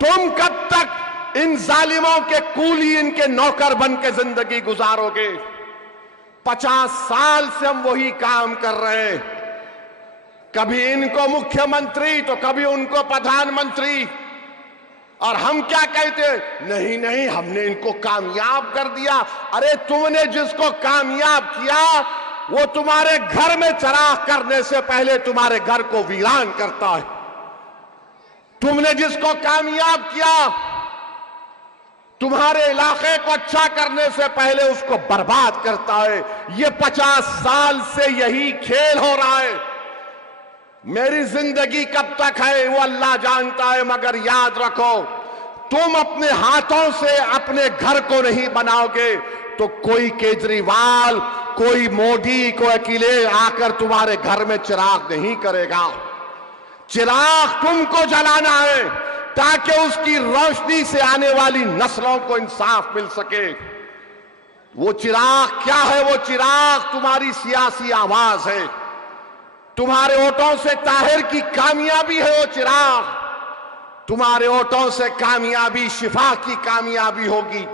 तुम कब तक इन जालिमों के कूली, इनके नौकर बन के जिंदगी गुजारोगे? 50 साल से हम वही काम कर रहे हैं, कभी इनको मुख्यमंत्री तो कभी उनको प्रधानमंत्री, और हम क्या कहते हैं? नहीं नहीं, हमने इनको कामयाब कर दिया। अरे तुमने जिसको कामयाब किया वो तुम्हारे घर में चराग करने से पहले तुम्हारे घर को वीरान करता है। तुमने जिसको कामयाब किया तुम्हारे इलाके को अच्छा करने से पहले उसको बर्बाद करता है। ये 50 साल से यही खेल हो रहा है। मेरी जिंदगी कब तक है वो अल्लाह जानता है, मगर याद रखो, तुम अपने हाथों से अपने घर को नहीं बनाओगे तो कोई केजरीवाल, कोई मोदी, कोई अकेले आकर तुम्हारे घर में चिराग नहीं करेगा। चिराग तुमको जलाना है ताकि उसकी रोशनी से आने वाली नस्लों को इंसाफ मिल सके। वो चिराग क्या है? वो चिराग तुम्हारी सियासी आवाज है। तुम्हारे वोटों से ताहिर की कामयाबी है वो चिराग। तुम्हारे वोटों से कामयाबी, शिफा की कामयाबी होगी।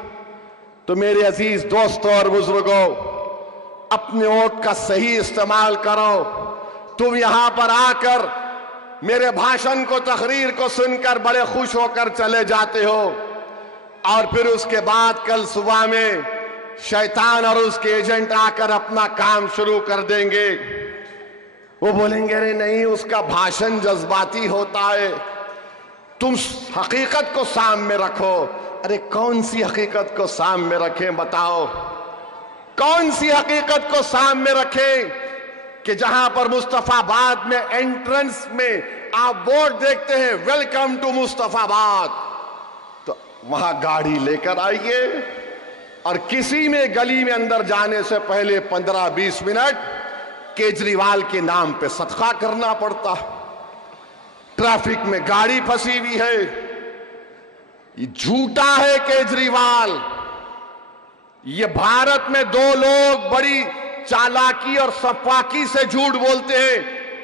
तो मेरे अजीज दोस्तों और बुजुर्गों, अपने वोट का सही इस्तेमाल करो। तुम यहां पर आकर मेरे भाषण को, तकरीर को सुनकर बड़े खुश होकर चले जाते हो, और फिर उसके बाद कल सुबह में शैतान और उसके एजेंट आकर अपना काम शुरू कर देंगे। वो बोलेंगे अरे नहीं, उसका भाषण जज्बाती होता है, तुम हकीकत को सामने रखो। अरे कौन सी हकीकत को सामने रखें बताओ? कौन सी हकीकत को सामने रखें कि जहां पर मुस्तफाबाद में एंट्रेंस में आप बोर्ड देखते हैं वेलकम टू मुस्तफाबाद, तो वहां गाड़ी लेकर आइए और किसी में गली में अंदर जाने से पहले 15-20 मिनट केजरीवाल के नाम पे सदका करना पड़ता। ट्रैफिक में गाड़ी फंसी हुई है, ये झूठा है केजरीवाल। ये भारत में दो लोग बड़ी चालाकी और सफाकी से झूठ बोलते हैं,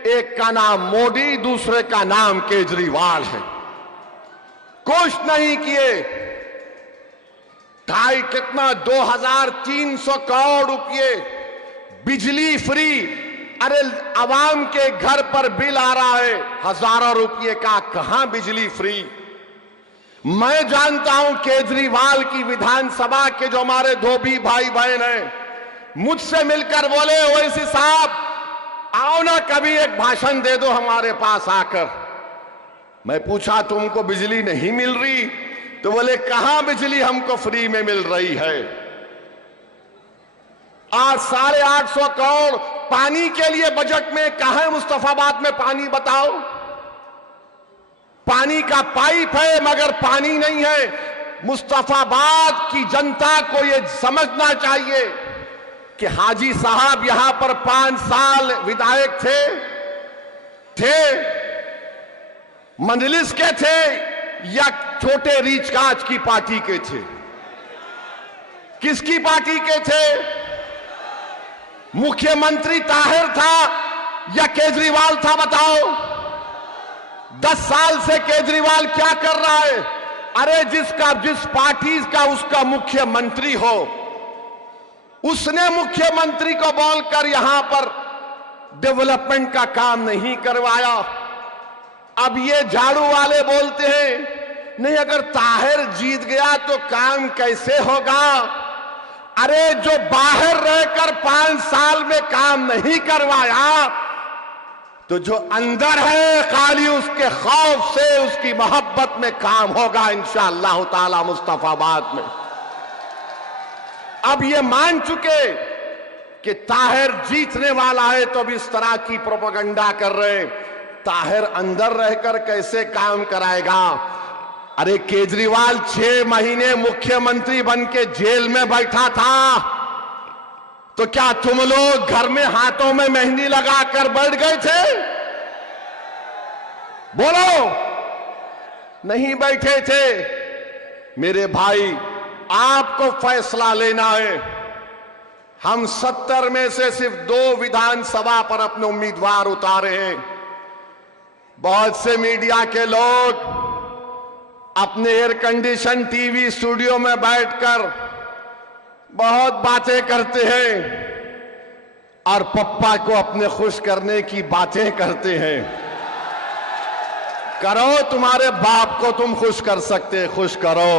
एक का नाम मोदी, दूसरे का नाम केजरीवाल है। कुछ नहीं किए, ढाई कितना 2300 करोड़ रुपए बिजली फ्री। अरे आवाम के घर पर बिल आ रहा है हजारों रुपए का, कहां बिजली फ्री? मैं जानता हूं केजरीवाल की विधानसभा के जो हमारे धोबी भाई बहन हैं, मुझसे मिलकर बोले ओवैसी साहब आओ ना कभी एक भाषण दे दो हमारे पास आकर। मैं पूछा तुमको बिजली नहीं मिल रही? तो बोले कहां बिजली हमको फ्री में मिल रही है। आज 850 करोड़ पानी के लिए बजट में, कहां है मुस्तफाबाद में पानी बताओ? पानी का पाइप है मगर पानी नहीं है। मुस्तफाबाद की जनता को यह समझना चाहिए कि हाजी साहब यहां पर 5 साल विधायक थे मंजलिस के थे या छोटे रीच काच की पार्टी के थे? किसकी पार्टी के थे? मुख्यमंत्री ताहिर था या केजरीवाल था बताओ? 10 साल से केजरीवाल क्या कर रहा है? अरे जिस पार्टी का उसका मुख्यमंत्री हो, उसने मुख्यमंत्री को बोलकर यहां पर डेवलपमेंट का काम नहीं करवाया। अब ये झाड़ू वाले बोलते हैं नहीं, अगर ताहिर जीत गया तो काम कैसे होगा? अरे जो बाहर रहकर 5 साल में काम नहीं करवाया, तो जो अंदर है खाली उसके खौफ से, उसकी मोहब्बत में काम होगा इंशाअल्लाह ताला मुस्तफाबाद में। अब ये मान चुके कि ताहिर जीतने वाला है, तो अब इस तरह की प्रोपेगेंडा कर रहे हैं ताहिर अंदर रहकर कैसे काम कराएगा। अरे केजरीवाल 6 महीने मुख्यमंत्री बन के जेल में बैठा था, तो क्या तुम लोग घर में हाथों में मेहंदी लगाकर बैठ गए थे? बोलो, नहीं बैठे थे। मेरे भाई, आपको फैसला लेना है। हम 70 में से सिर्फ 2 विधानसभा पर अपने उम्मीदवार उतारे हैं। बहुत से मीडिया के लोग अपने एयर कंडीशन टीवी स्टूडियो में बैठकर बहुत बातें करते हैं और पप्पा को अपने खुश करने की बातें करते हैं। करो, तुम्हारे बाप को तुम खुश कर सकते, खुश करो,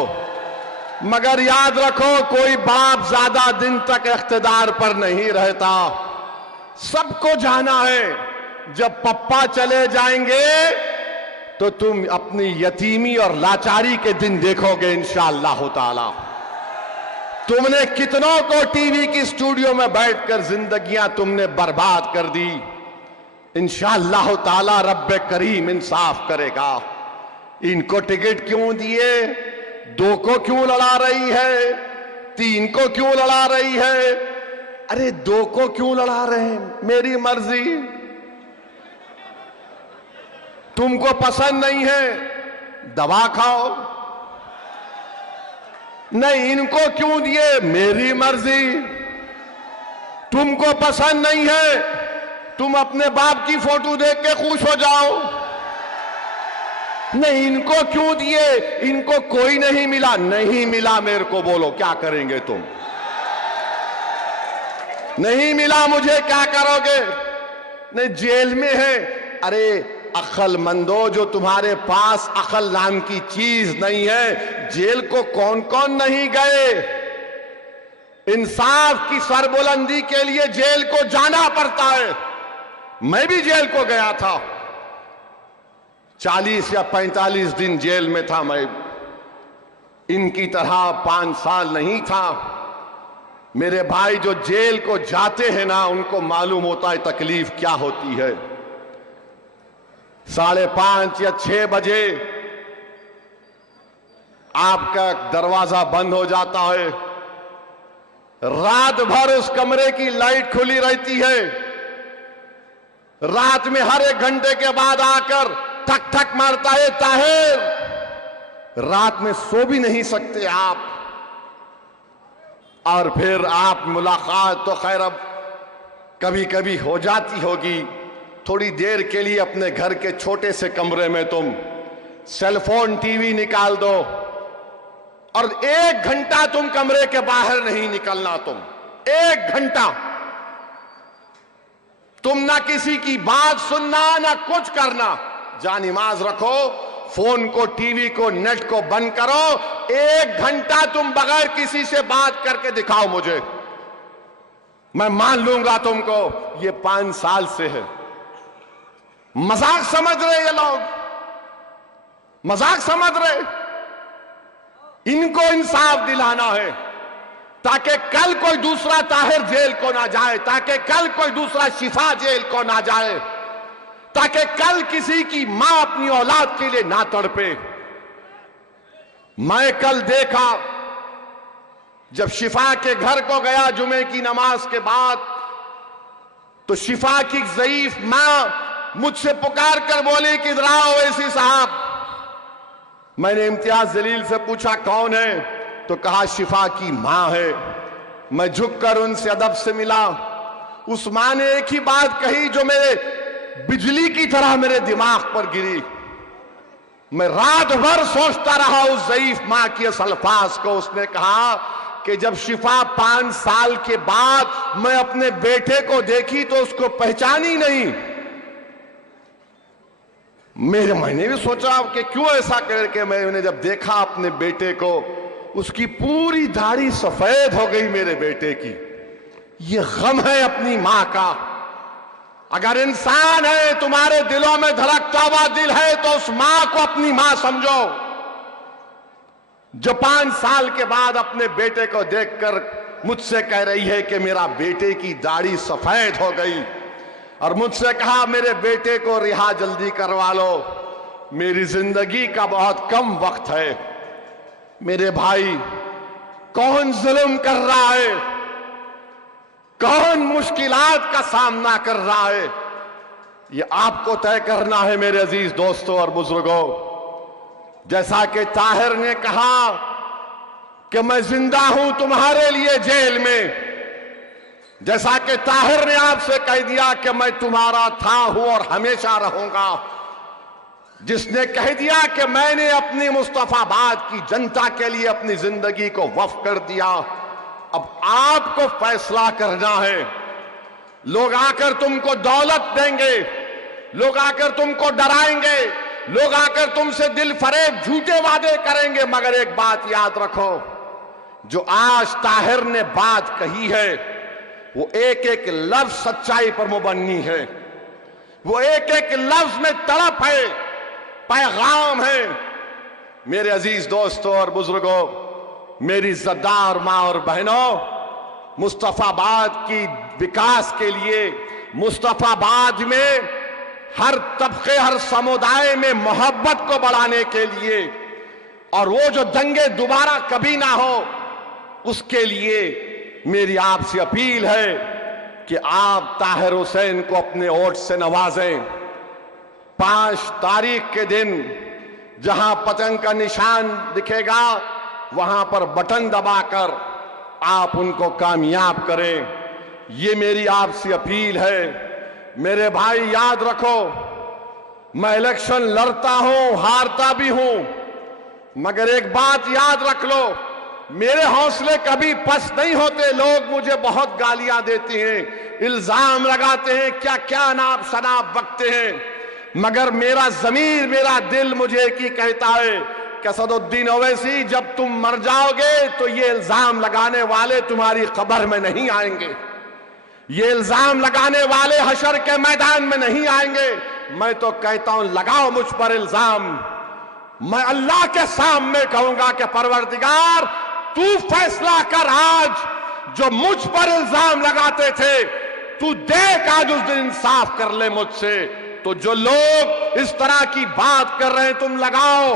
मगर याद रखो कोई बाप ज्यादा दिन तक इख्तिदार पर नहीं रहता। सबको जाना है जब पप्पा चले जाएंगे तो तुम अपनी यतीमी और लाचारी के दिन देखोगे इंशाअल्लाह ताला। तुमने कितनों को टीवी की स्टूडियो में बैठकर जिंदगियां तुमने बर्बाद कर दी। इंशाअल्लाह ताला रब्बे करीम इंसाफ करेगा। इनको टिकट क्यों दिए? 2 को क्यों लड़ा रही है? 3 को क्यों लड़ा रही है? अरे 2 को क्यों लड़ा रहे हैं? मेरी मर्जी। तुमको पसंद नहीं है, दवा खाओ। नहीं, इनको क्यों दिए? मेरी मर्जी। तुमको पसंद नहीं है, तुम अपने बाप की फोटो देख के खुश हो जाओ। नहीं, इनको क्यों दिए? इनको कोई नहीं मिला। नहीं मिला मेरे को, बोलो क्या करेंगे तुम? नहीं मिला मुझे, क्या करोगे? नहीं, जेल में है। अरे अक्लमंदो, जो तुम्हारे पास अक्ल नाम की चीज नहीं है, जेल को कौन कौन नहीं गए? इंसाफ की सरबुलंदी के लिए जेल को जाना पड़ता है। मैं भी जेल को गया था, 40 या 45 दिन जेल में था मैं। इनकी तरह 5 साल नहीं था। मेरे भाई जो जेल को जाते हैं ना, उनको मालूम होता है तकलीफ क्या होती है। 5:30 या 6 बजे आपका दरवाजा बंद हो जाता है। रात भर उस कमरे की लाइट खुली रहती है। रात में हर 1 घंटे के बाद आकर ठक ठक मारता है, ताहिर। रात में सो भी नहीं सकते आप। और फिर आप मुलाकात तो खैर अब कभी कभी हो जाती होगी। थोड़ी देर के लिए अपने घर के छोटे से कमरे में तुम सेलफोन टीवी निकाल दो और 1 घंटा तुम कमरे के बाहर नहीं निकलना। तुम 1 घंटा तुम ना किसी की बात सुनना, ना कुछ करना। जा नमाज रखो, फोन को, टीवी को, नेट को बंद करो। 1 घंटा तुम बगैर किसी से बात करके दिखाओ मुझे, मैं मान लूंगा तुमको। ये 5 साल से है। मजाक समझ रहे ये लोग, मजाक समझ रहे। इनको इंसाफ दिलाना है ताकि कल कोई दूसरा ताहिर जेल को ना जाए, ताकि कल कोई दूसरा शिफा जेल को ना जाए, ताकि कल किसी की मां अपनी औलाद के लिए ना तड़पे। मैं कल देखा, जब शिफा के घर को गया जुमे की नमाज के बाद, तो शिफा की ज़ईफ मां मुझसे पुकार कर बोली कि इधर आओ वैसी साहब। मैंने इम्तियाज जलील से पूछा कौन है, तो कहा शिफा की मां है। मैं झुककर उनसे अदब से मिला। उस मां ने एक ही बात कही जो मेरे बिजली की तरह मेरे दिमाग पर गिरी। मैं रात भर सोचता रहा उस ज़ईफ मां के इस अल्फाज को। उसने कहा कि जब शिफा 5 साल के बाद मैं अपने बेटे को देखी तो उसको पहचानी नहीं। मैंने भी सोचा कि क्यों ऐसा करके मैंने जब देखा अपने बेटे को, उसकी पूरी दाढ़ी सफेद हो गई मेरे बेटे की। ये गम है अपनी मां का। अगर इंसान है, तुम्हारे दिलों में धड़कता हुआ दिल है, तो उस मां को अपनी मां समझो, जो 5 साल के बाद अपने बेटे को देखकर मुझसे कह रही है कि मेरा बेटे की दाढ़ी सफेद हो गई, और मुझसे कहा मेरे बेटे को रिहा जल्दी करवा लो, मेरी जिंदगी का बहुत कम वक्त है। मेरे भाई, कौन जुल्म कर रहा है, कौन मुश्किलात का सामना कर रहा है, ये आपको तय करना है मेरे अजीज दोस्तों और बुजुर्गों। जैसा कि ताहिर ने कहा कि मैं जिंदा हूं तुम्हारे लिए जेल में, जैसा कि ताहिर ने आपसे कह दिया कि मैं तुम्हारा था, हूं और हमेशा रहूंगा। जिसने कह दिया कि मैंने अपनी मुस्तफाबाद की जनता के लिए अपनी जिंदगी को वक्फ कर दिया, अब आपको फैसला करना है। लोग आकर तुमको दौलत देंगे, लोग आकर तुमको डराएंगे, लोग आकर तुमसे दिल फरेब झूठे वादे करेंगे, मगर एक बात याद रखो, जो आज ताहिर ने बात कही है वो एक एक लफ्ज सच्चाई पर मुबन्नी है, वो एक एक लफ्ज में तड़प है, पैगाम है। मेरे अजीज दोस्तों और बुजुर्गों, मेरी इज्जतदार मां और बहनों, मुस्तफाबाद की विकास के लिए, मुस्तफाबाद में हर तबके हर समुदाय में मोहब्बत को बढ़ाने के लिए, और वो जो दंगे दोबारा कभी ना हो, उसके लिए मेरी आपसे अपील है कि आप ताहिर हुसैन को अपने वोट से नवाजें। 5 तारीख के दिन जहां पतंग का निशान दिखेगा, वहां पर बटन दबाकर आप उनको कामयाब करें। ये मेरी आपसे अपील है। मेरे भाई याद रखो, मैं इलेक्शन लड़ता हूं, हारता भी हूं, मगर एक बात याद रख लो, मेरे हौसले कभी पस्त नहीं होते। लोग मुझे बहुत गालियां देते हैं, इल्जाम लगाते हैं, क्या क्या नाप शनाप बकते हैं, मगर मेरा जमीर, मेरा दिल मुझे एक ही कहता है कि असदुद्दीन ओवैसी, जब तुम मर जाओगे तो ये इल्जाम लगाने वाले तुम्हारी कब्र में नहीं आएंगे, ये इल्जाम लगाने वाले हशर के मैदान में नहीं आएंगे। मैं तो कहता हूं, लगाओ मुझ पर इल्जाम, मैं अल्लाह के सामने कहूंगा कि परवरदिगार तू फैसला कर, आज जो मुझ पर इल्जाम लगाते थे, तू देख आज उस दिन इंसाफ कर ले मुझसे। तो जो लोग इस तरह की बात कर रहे हैं, तुम लगाओ,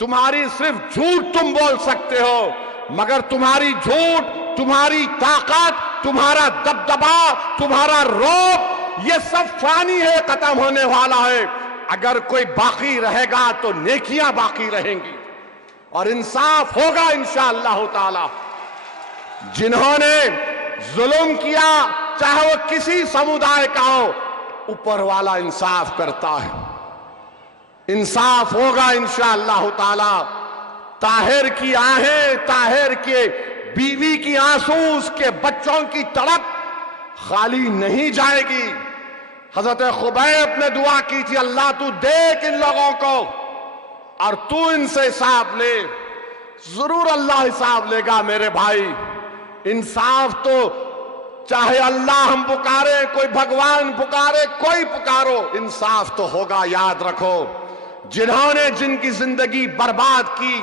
तुम्हारी सिर्फ झूठ तुम बोल सकते हो, मगर तुम्हारी झूठ, तुम्हारी ताकत, तुम्हारा दबदबा, तुम्हारा रौब, ये सब फानी है, खत्म होने वाला है। अगर कोई बाकी रहेगा तो नेकियां बाकी रहेंगी और इंसाफ होगा इंशाअल्लाह ताला। जिन्होंने जुल्म किया, चाहे वो किसी समुदाय का हो, ऊपर वाला इंसाफ करता है, इंसाफ होगा इंशाअल्लाह ताला। ताहिर की आहें, ताहिर के बीवी की आंसू, उसके बच्चों की तड़प खाली नहीं जाएगी। हजरत खुबैब ने दुआ की थी, अल्लाह तू देख इन लोगों को और तू इनसे हिसाब ले। जरूर अल्लाह हिसाब लेगा मेरे भाई। इंसाफ तो चाहे अल्लाह हम पुकारे, कोई भगवान पुकारे, कोई पुकारो, इंसाफ तो होगा, याद रखो। जिन्होंने जिनकी जिंदगी बर्बाद की,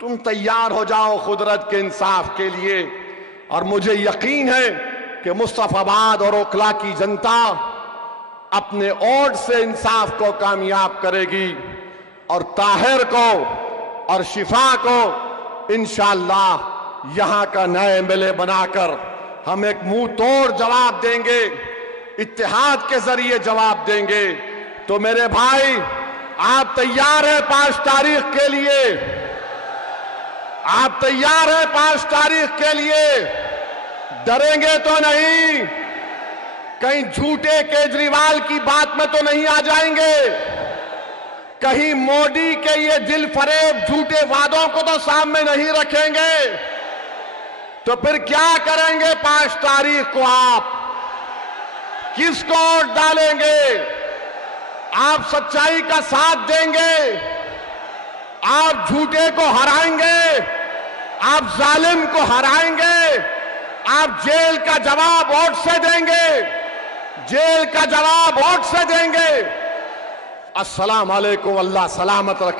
तुम तैयार हो जाओ कुदरत के इंसाफ के लिए। और मुझे यकीन है कि मुस्तफाबाद और ओखला की जनता अपने वोट से इंसाफ को कामयाब करेगी और ताहिर को और शिफा को इंशाअल्लाह यहां का नए एमएलए बनाकर हम एक मुंह तोड़ जवाब देंगे, इत्तेहाद के जरिए जवाब देंगे। तो मेरे भाई, आप तैयार हैं 5 तारीख के लिए? आप तैयार हैं 5 तारीख के लिए? डरेंगे तो नहीं? कहीं झूठे केजरीवाल की बात में तो नहीं आ जाएंगे? कहीं मोदी के ये दिल फरेब झूठे वादों को तो सामने नहीं रखेंगे? तो फिर क्या करेंगे 5 तारीख को? आप किसको वोट डालेंगे? आप सच्चाई का साथ देंगे? आप झूठे को हराएंगे? आप जालिम को हराएंगे? आप जेल का जवाब वोट से देंगे? जेल का जवाब वोट से देंगे? अस्सलाम वालेकुम, अल्लाह सलामत रखे।